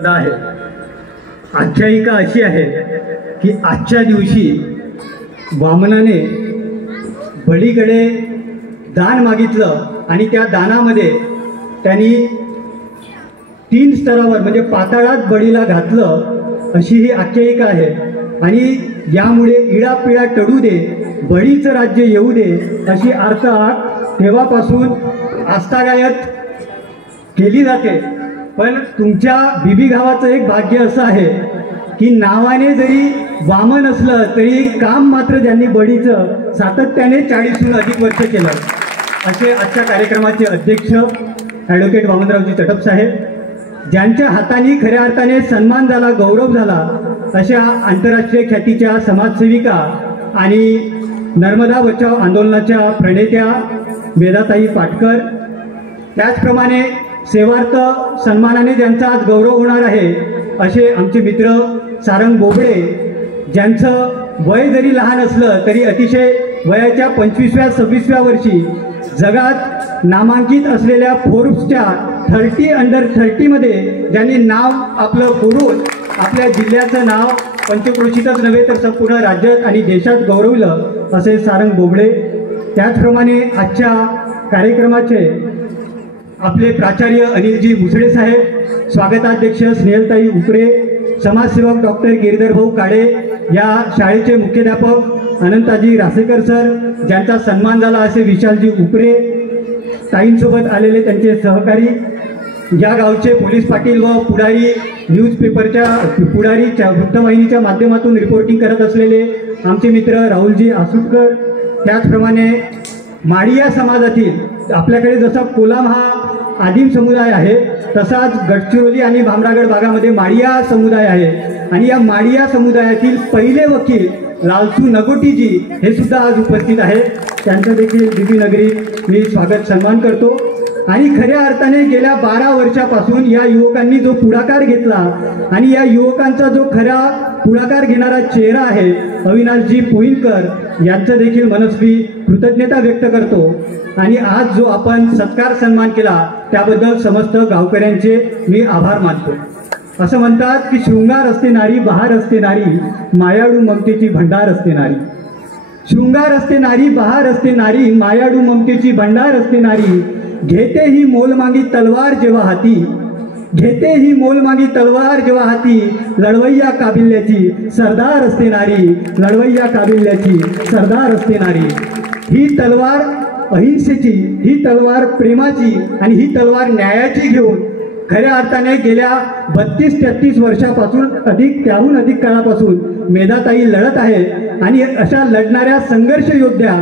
आहे। आख्यायिका अशी आहे की आजच्या दिवशी वामनाने बळीकडे दान मागितलं आणि त्या दानामध्ये त्यांनी 3 स्तरावर म्हणजे पाताळात बळीला घातलं अशी ही आख्यायिका आहे। आणि यामुळे इडापिडा टळू दे, बळीचं राज्य येऊ दे अशी अर्थात तेव्हापासून आस्थागायत केली जाते। पण तुमच्या बीबी गावाचं एक भाग्य असं आहे की नावाने जरी वामन असलं तरी काम मात्र ज्यांनी बळीचं सातत्याने 40हून अधिक वर्ष केलं असे आजच्या कार्यक्रमाचे अध्यक्ष ॲडव्होकेट वामनरावजी चटप साहेब, ज्यांच्या हाताने खऱ्या अर्थाने सन्मान झाला, गौरव झाला अशा आंतरराष्ट्रीय ख्यातीच्या समाजसेविका आणि नर्मदा बचाव आंदोलनाच्या प्रणेत्या वेदाताई पाटकर, त्याचप्रमाणे सेवार्थ सन्मानाने ज्यांचा आज गौरव होणार आहे असे आमचे मित्र सारंग बोबडे, ज्यांचं वय जरी लहान असलं तरी अतिशय वयाच्या 25व्या 26व्या वर्षी जगात नामांकित असलेल्या फोर्ब्सच्या 30 अंडर 30मध्ये ज्यांनी नाव आपलं करून आपल्या जिल्ह्याचं नाव पंचक्रोशीतच नव्हे तर संपूर्ण राज्यात आणि देशात गौरवलं असे सारंग बोबडे। त्याचप्रमाणे आजच्या कार्यक्रमाचे आपले प्राचार्य अनिलजी मुसळे साहेब, स्वागताध्यक्ष स्नेहलताई उपरे, समाजसेवक डॉक्टर गिरधर भाऊ काळे, या शाळेचे मुख्याध्यापक अनंताजी रासेकर सर, ज्यांचा सन्मान झाला असे विशालजी उपरे, ताईंसोबत आलेले त्यांचे सहकारी, या गावचे पोलीस पाटील व पुढारी, न्यूजपेपरच्या पुढारी वृत्तवाहिनीच्या माध्यमातून रिपोर्टिंग करत असलेले आमचे मित्र राहुलजी आसुटकर, त्याचप्रमाणे माडिया समाजातील आपल्याकडे जसा कोलाम हा आदिम समुदाय आहे तसाच गडचिरोली आणि भामरागड भागामध्ये माडिया समुदाय आहे आणि या माडिया समुदायातील पहिले वकील लालसू नगोटीजी हे सुद्धा आज उपस्थित आहेत। त्यांचं देखील बीबी नगरीत मी स्वागत सन्मान करतो। आणि खऱ्या अर्थाने गेल्या 12 वर्षापासून या युवकांनी जो पुढाकार घेतला आणि या युवकांचा जो खरा पुढाकार घेणारा चेहरा आहे अविनाशजी पोईलकर, यांचं देखील मनस्वी कृतज्ञता व्यक्त करतो। आणि आज जो आपण सत्कार सन्मान केला त्याबद्दल समस्त गावकऱ्यांचे मी आभार मानतो। असं म्हणतात की शृंगार असते नारी, बहार असते नारी, मायाळू ममतेची भंडार असते नारी। शृंगार असते नारी, बहार असते नारी, मायाळू ममतेची भंडार असते नारी, घेते ही मोल मागी तलवार जेव्हा हाती, घेते ही मोल मागी तलवार जेव्हा हाती, लढवय्या काबिल्याची सरदार असते नारी, लढवय्या काबिल्याची सरदार असते नारी। ही तलवार अहिंसेची, ही तलवार प्रेमाची आणि ही तलवार न्यायाची घेऊन खऱ्या अर्थाने गेल्या 32-33 वर्षापासून त्याहून अधिक काळापासून मेधाताई लढत आहे। आणि अशा लढणाऱ्या संघर्ष योद्ध्या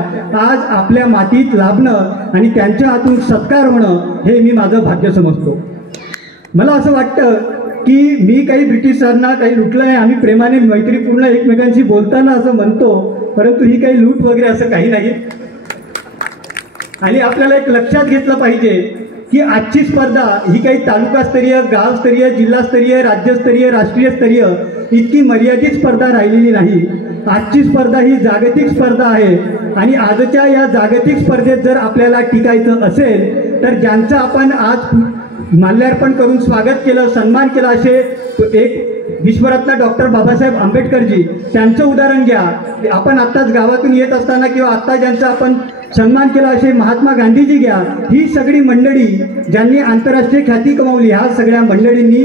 आज आपल्या मातीत लाभणं आणि त्यांच्या हातून सत्कार होणं हे मी माझं भाग्य समजतो। मला असं वाटतं की मी काही ब्रिटिशांना काही लुटलं नाही, आम्ही प्रेमाने मैत्रीपूर्ण एकमेकांशी बोलताना असं म्हणतो, परंतु ही काही लूट वगैरे असं काही नाही। आणि आपल्याला एक लक्षात घेतलं पाहिजे की आजची स्पर्धा ही काही तालुकास्तरीय, गावस्तरीय, जिल्हास्तरीय, राज्यस्तरीय, राष्ट्रीय स्तरीय इतकी मर्यादित स्पर्धा राहिलेली नाही। आजची स्पर्धा ही जागतिक स्पर्धा आहे आणि आजच्या या जागतिक स्पर्धेत जर आपल्याला टिकायचं असेल तर ज्यांचं आपण आज माल्यार्पण करून स्वागत केलं, सन्मान केला असे एक विश्वरत्न डॉक्टर बाबासाहेब आंबेडकरजी, त्यांचं उदाहरण घ्या। आपण आत्ताच गावातून येत असताना किंवा आत्ता ज्यांचा आपण सन्मान केला असे महात्मा गांधीजी घ्या। ही सगळी मंडळी ज्यांनी आंतरराष्ट्रीय ख्याती कमावली, ह्या सगळ्या मंडळींनी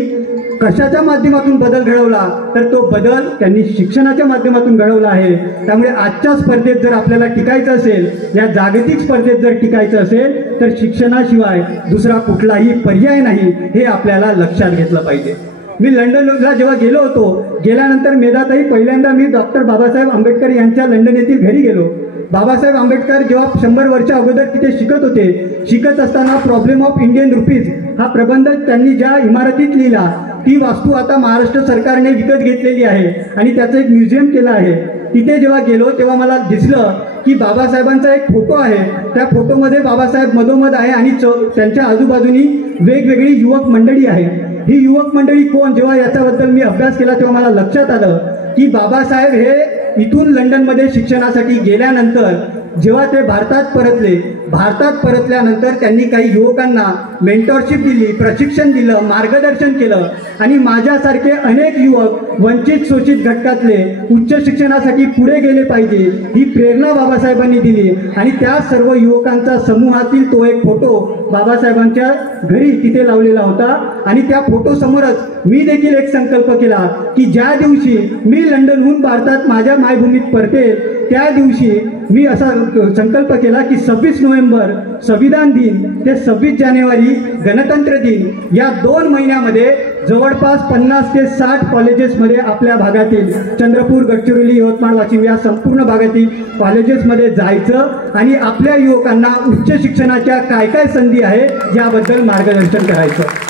कशाच्या माध्यमातून बदल घडवला तर तो बदल त्यांनी शिक्षणाच्या माध्यमातून घडवला आहे। त्यामुळे आजच्या स्पर्धेत जर आपल्याला टिकायचं असेल, या जागतिक स्पर्धेत जर टिकायचं असेल तर शिक्षणाशिवाय दुसरा कुठलाही पर्याय नाही, हे आपल्याला लक्षात घेतलं पाहिजे। मी लंडनला जेव्हा गेलो होतो, गेल्यानंतर मेधाताई पहिल्यांदा मी डॉक्टर बाबासाहेब आंबेडकर यांच्या लंडन येथील घरी गेलो। बाबासाहेब आंबेडकर जेव्हा 100 वर्षा अगोदर तिथे शिकत होते, शिकत असताना प्रॉब्लेम ऑफ इंडियन रुपीज हा प्रबंध त्यांनी ज्या इमारतीत लिहिला ती वास्तू आता महाराष्ट्र सरकारने विकत घेतलेली आहे आणि त्याचं एक म्युझियम केलं आहे। तिथे जेव्हा गेलो तेव्हा मला दिसलं की बाबासाहेबांचा एक फोटो आहे, त्या फोटोमध्ये बाबासाहेब मधोमध आहे आणि त्यांच्या आजूबाजूनी वेगवेगळी युवक मंडळी आहे। ही युवक मंडळी कोण, जेव्हा याच्याबद्दल मी अभ्यास केला तेव्हा मला लक्षात आलं की बाबासाहेब हे इथून लंडनमध्ये शिक्षणासाठी गेल्यानंतर जेव्हा ते भारतात परतल्यानंतर त्यांनी काही युवकांना मेंटॉरशिप दिली, प्रशिक्षण दिलं, मार्गदर्शन केलं आणि माझ्यासारखे अनेक युवक वंचित शोषित घटकातले उच्च शिक्षणासाठी पुढे गेले पाहिजे ही प्रेरणा बाबासाहेबांनी दिली आणि त्या सर्व युवकांचा समूहातील तो एक फोटो बाबासाहेबांच्या घरी तिथे लावलेला होता आणि त्या फोटो समोरच मी देखील एक संकल्प केला की ज्या दिवशी मी लंडनहून भारतात माझ्या मायभूमीत परतेल त्या दिवशी मी असा संकल्प केला की 26 नोव्हेंबर संविधान दिन ते 26 जानेवारी गणतंत्र दिन या 2 महिन्यामध्ये जवळपास 50 ते 60 कॉलेजेसमध्ये आपल्या भागातील चंद्रपूर, गडचिरोली, यवतमाळ, वाशिम या संपूर्ण भागातील कॉलेजेसमध्ये जायचं आणि आपल्या युवकांना उच्च शिक्षणाच्या काय काय संधी आहे याबद्दल मार्गदर्शन करायचं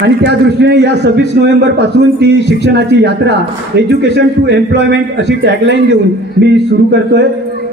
आणि त्या दृष्टीने या 26 नोव्हेंबरपासून ती शिक्षणाची यात्रा एज्युकेशन टू एम्प्लॉयमेंट अशी टॅगलाईन देऊन मी सुरू करतोय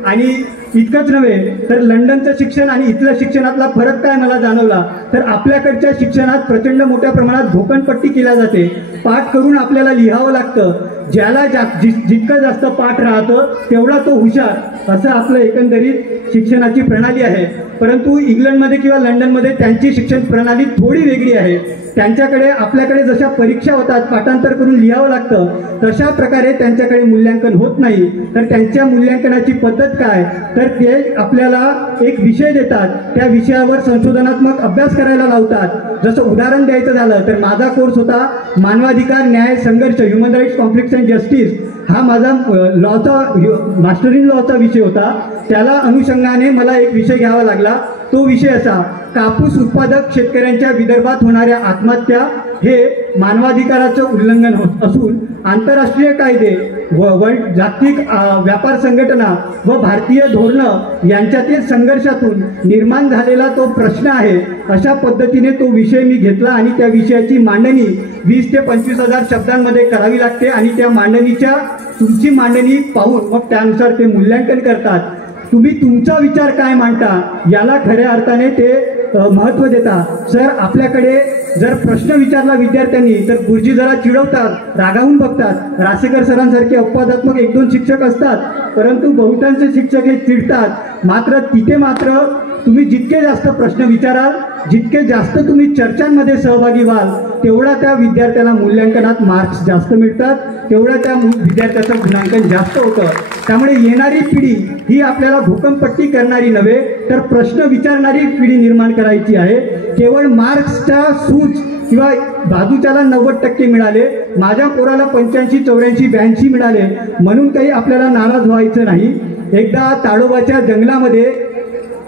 आणि इतकंच नव्हे तर लंडनचं शिक्षण आणि इथल्या शिक्षणातला फरक काय मला जाणवला तर आपल्याकडच्या शिक्षणात प्रचंड मोठ्या प्रमाणात घोकणपट्टी केल्या जाते, पाठ करून आपल्याला लिहावं लागतं, ज्याला जितकं जास्त पाठ राहतं तेवढा तो हुशार असं आपलं एकंदरीत शिक्षणाची प्रणाली आहे. परंतु इंग्लंडमध्ये किंवा लंडनमध्ये त्यांची शिक्षण प्रणाली थोडी वेगळी आहे. त्यांच्याकडे आपल्याकडे जशा परीक्षा होतात, पाठांतर करून लिहावं लागतं, तशा प्रकारे त्यांच्याकडे मूल्यांकन होत नाही. तर त्यांच्या मूल्यांकनाची पद्धत काय तर ते आपल्याला एक विषय देतात, त्या विषयावर संशोधनात्मक अभ्यास करायला लावतात. जसं उदाहरण द्यायचं झालं तर माझा कोर्स होता मानवाधिकार, न्याय, संघर्ष, human rights, conflicts and justice हा माझा मास्टर इन लॉचा विषय होता. त्याला अनुषंगाने मला एक विषय घ्यावा लागला. तो विषय असा, कापूस उत्पादक शेतकऱ्यांच्या विदर्भात होणाऱ्या आत्महत्या हे मानवाधिकाराचं उल्लंघन होत असून आंतरराष्ट्रीय कायदे व जागतिक व्यापार संघटना व भारतीय धोरणं यांच्यातील संघर्षातून निर्माण झालेला तो प्रश्न आहे. अशा पद्धतीने तो विषय मी घेतला आणि त्या विषयाची मांडणी 20 ते 25 हजार शब्दांमध्ये करावी लागते आणि त्या मांडणीच्या तुमची मांडणी पाहून मग त्यानुसार ते मूल्यांकन करतात. तुम्ही तुमचा विचार काय मांडता याला खऱ्या अर्थाने ते महत्त्व देता. सर, आपल्याकडे जर प्रश्न विचारला विद्यार्थ्यांनी तर गुरुजी जरा चिडवतात, रागावून बघतात. रासेकर सरांसारखे अपवादात्मक 1-2 शिक्षक असतात, परंतु बहुतांश शिक्षक हे चिडतात. मात्र तिथे तुम्ही जितके जास्त प्रश्न विचाराल, जितके जास्त तुम्ही चर्चांमध्ये सहभागी व्हाल, तेवढा त्या विद्यार्थ्याला मूल्यांकनात मार्क्स जास्त मिळतात, तेवढा त्या विद्यार्थ्याचं गुणांकन जास्त होतं. त्यामुळे येणारी पिढी ही आपल्याला भूकंपट्टी करणारी नव्हे तर प्रश्न विचारणारी पिढी निर्माण करायची आहे. केवळ मार्क्सच्या सूच किंवा बाजूच्याला 90% मिळाले, माझ्या पोराला 85, 84, 82 मिळाले म्हणून काही आपल्याला नाराज व्हायचं नाही. एकदा ताडोबाच्या जंगलामध्ये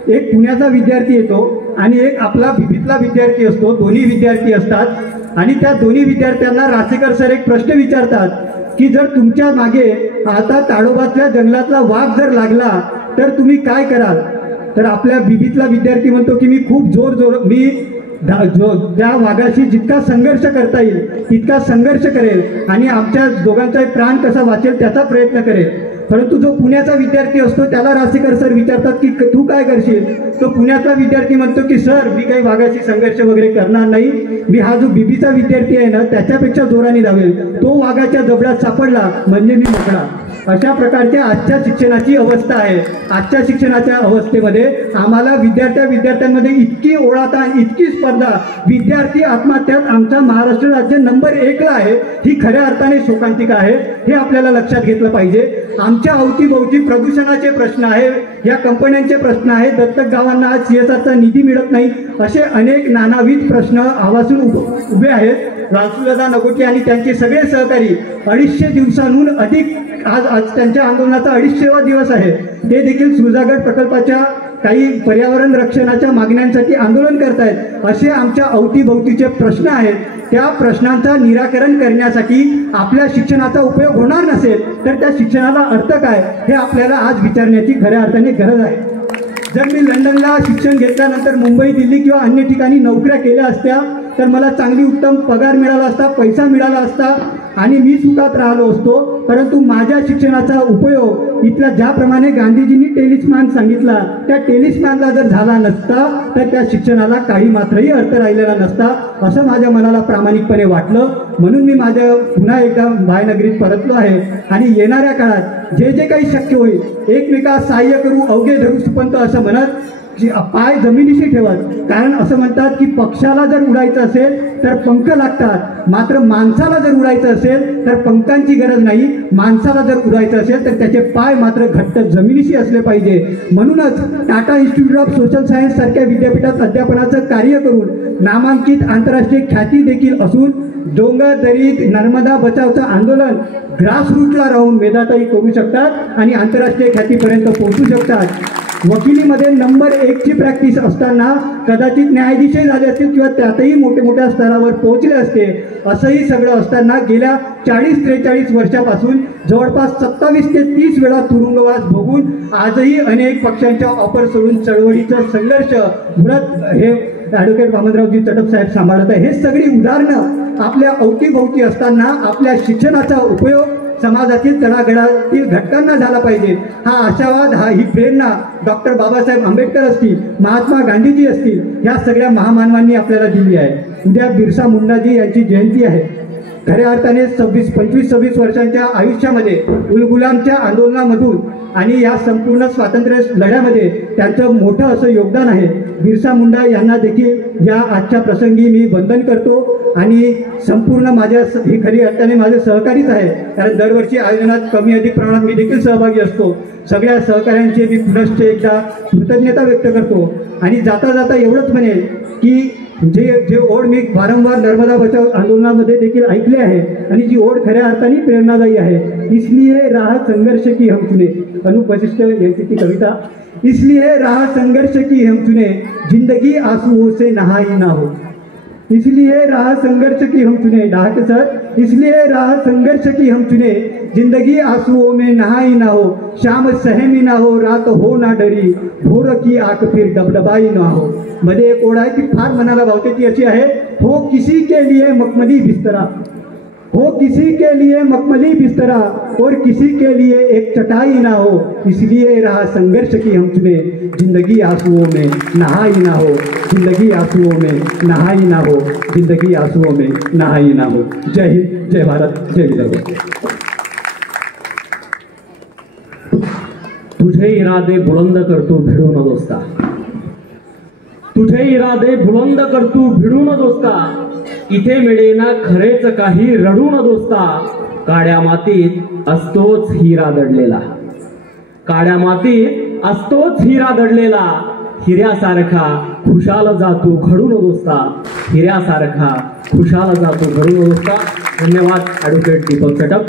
एक पुण्याचा विद्यार्थी येतो आणि एक आपला बिबीतला विद्यार्थी असतो. दोन्ही विद्यार्थी असतात आणि त्या दोन्ही विद्यार्थ्यांना रासेकर सर एक प्रश्न विचारतात की जर तुमच्या मागे आता ताडोबातल्या जंगलातला वाघ जर लागला तर तुम्ही काय कराल. तर आपल्या बिबीतला विद्यार्थी म्हणतो की मी खूप मी त्या वाघाशी जितका संघर्ष करता येईल तितका संघर्ष करेल आणि आमच्या दोघांचाही प्राण कसा वाचेल त्याचा प्रयत्न करेल. परंतु जो पुण्याचा विद्यार्थी असतो त्याला रासेकर सर विचारतात की तू काय करशील. तो पुण्याचा विद्यार्थी म्हणतो की सर, मी काही वाघाशी संघर्ष वगैरे करणार नाही, मी हा जो बीबीचा विद्यार्थी आहे ना त्याच्यापेक्षा जोराने धावेल, तो वाघाच्या जबड्यात सापडला म्हणजे मी मोकळा. अशा प्रकारच्या आजच्या शिक्षणाची अवस्था आहे. आजच्या शिक्षणाच्या अवस्थेमध्ये आम्हाला विद्यार्थ्यांमध्ये इतकी ओढाता, इतकी स्पर्धा, विद्यार्थी आत्महत्यात आमचा महाराष्ट्र राज्य नंबर 1ला आहे. ही खऱ्या अर्थाने शोकांतिका आहे, हे आपल्याला लक्षात घेतलं पाहिजे. आमच्या अवतीभोवती प्रदूषणाचे प्रश्न आहे, या कंपन्यांचे प्रश्न आहे, दत्तक गावांना आज CSRचा निधी मिळत नाही, असे अनेक नानाविध प्रश्न आवाजून उभे आहेत. राजसुलता नगोटी आणि त्यांचे सगळे सहकारी 250 दिवसांहून अधिक आज त्यांच्या आंदोलनाचा 250वा दिवस आहे. ते देखील सुरजागड प्रकल्पाच्या काही पर्यावरण रक्षणाच्या मागण्यांसाठी आंदोलन करतायत. असे आमच्या अवतीभोवतीचे प्रश्न आहेत. त्या प्रश्नांचा निराकरण करण्यासाठी आपल्या शिक्षणाचा उपयोग होणार नसेल तर त्या शिक्षणाला अर्थ काय हे आपल्याला आज विचारण्याची खऱ्या अर्थाने गरज आहे. जर मी लंडनला शिक्षण घेतल्यानंतर मुंबई, दिल्ली किंवा अन्य ठिकाणी नोकऱ्या केल्या असत्या तर मला चांगली उत्तम पगार मिळाला असता, पैसा मिळाला असता आणि मी सुखात राहिलो असतो. परंतु माझ्या शिक्षणाचा उपयोग इथला ज्याप्रमाणे गांधीजींनी टेलिस्मॅन सांगितला त्या टेलिस्मॅनला जर झाला नसता तर त्या शिक्षणाला काही मात्रही अर्थ राहिलेला नसता असं माझ्या मनाला प्रामाणिकपणे वाटलं. म्हणून मी पुन्हा एकदा भायनगरीत परतलो आहे आणि येणाऱ्या काळात जे जे काही शक्य होईल एकमेकास सहाय्य करू अवघे धरू सुपंत असं म्हणत पाय जमिनीशी ठेवत. कारण असं म्हणतात की पक्षाला जर उडायचं असेल तर पंख लागतात, मात्र माणसाला जर उडायचं असेल तर पंखांची गरज नाही. माणसाला जर उडायचं असेल तर त्याचे पाय मात्र घट्ट जमिनीशी असले पाहिजे. म्हणूनच Tata institute of social science सारख्या विद्यापीठात अध्यापनाचं कार्य करून नामांकित आंतरराष्ट्रीय ख्याती देखील असून डोंगर दरीत नर्मदा बचावचं आंदोलन ग्रासरूटला राहून वेदाताई करू शकतात आणि आंतरराष्ट्रीय ख्यातीपर्यंत पोहोचू शकतात. वकिलीमध्ये नंबर 1 ची प्रॅक्टिस असताना कदाचित न्यायाधीशही झाले असतील किंवा त्यातही मोठ्या स्तरावर पोहोचले असते. असंही सगळं असताना गेल्या 40-43 वर्षापासून जवळपास 27 ते 30 वेळा तुरुंगवास भोगून आजही अनेक पक्षांच्या ऑफर सोडून चळवळीचा संघर्ष मुळात हे ॲडव्होकेट वामनरावजी चटप साहेब सांभाळत आहे. हे सगळी उदाहरणं आपल्या अवतीभोवती असताना आपल्या शिक्षणाचा उपयोग समाजातील तळागाळातील घटकांना झाला पाहिजे. हा आशावाद, ही प्रेरणा डॉक्टर बाबासाहेब आंबेडकर असतील, महात्मा गांधीजी असतील, ह्या सगळ्या महामानवांनी आपल्याला दिली आहे. उद्या बिरसा मुंडाजी यांची जयंती आहे. खऱ्या अर्थाने 25-26 वर्षांच्या आयुष्यामध्ये उलगुलामच्या आंदोलनामधून आणि या संपूर्ण स्वातंत्र्य लढ्यामध्ये त्यांचं मोठं असं योगदान आहे. बिरसा मुंडा यांना देखील या आजच्या प्रसंगी मी वंदन करतो आणि संपूर्ण माझ्या ही खरी अर्थाने माझे सहकारीच आहे. कारण दरवर्षी आयोजनात कमी अधिक प्रमाणात मी देखील सहभागी असतो. सगळ्या सहकाऱ्यांचे मी पुनश्च एकदा कृतज्ञता व्यक्त करतो आणि जाता जाता एवढंच म्हणेल की जे ओढ मी वारंवार नर्मदा बचाव आंदोलनामध्ये देखील ऐकले आहे आणि जी ओढ खऱ्या अर्थाने प्रेरणादायी आहे. इसलिए राह संघर्ष की हम चुने, अनूप वशिष्ठ यांची ती कविता. इसलिए राह संघर्ष की हम चुने, जिंदगी आंसुओं से नहाई ना हो. इसलिए राह संघर्ष की हम चुने, डाहके सर. इसलिए राह संघर्ष की हम चुने, जिंदगी आंसुओं में नहाई ना हो. शाम सहमी ना हो, रात हो ना डरी, भोर की आंख फिर डबडबाई ना हो. मध्ये एक ओढ आहे ती फार मनाला भावते, ती अशी आहे. हो किसी के लिए मखमली बिस्तरा, हो किसी के लिए मखमली बिस्तरा और किसी के लिए एक चटाई ना हो. इसलिए राह संघर्ष की हम चुने, जिंदगी आंसुओं में नहाई ना हो. जिंदगी आंसुओं में नहाई ना हो. जिंदगी आंसुओं में नहाई ना हो. जय हिंद, जय भारत, जय विदर्भ. तुझे इरादे बुलंद करतो भिडू न दोस्ता, तुझे इरादे बुलंद करतो भिडू न दोस्ता. इथे मिळेना खरेच काही रडू न दोस्ता. काड्या मातीत असतोच हिरा दडलेला, काड्या मातीत असतोच हिरा दडलेला. हिऱ्यासारखा खुशाल जातो घडू न दोस्ता, हिऱ्यासारखा खुशाल जातो घडू न दोस्ता. धन्यवाद ॲडव्होकेट दीपक चटप.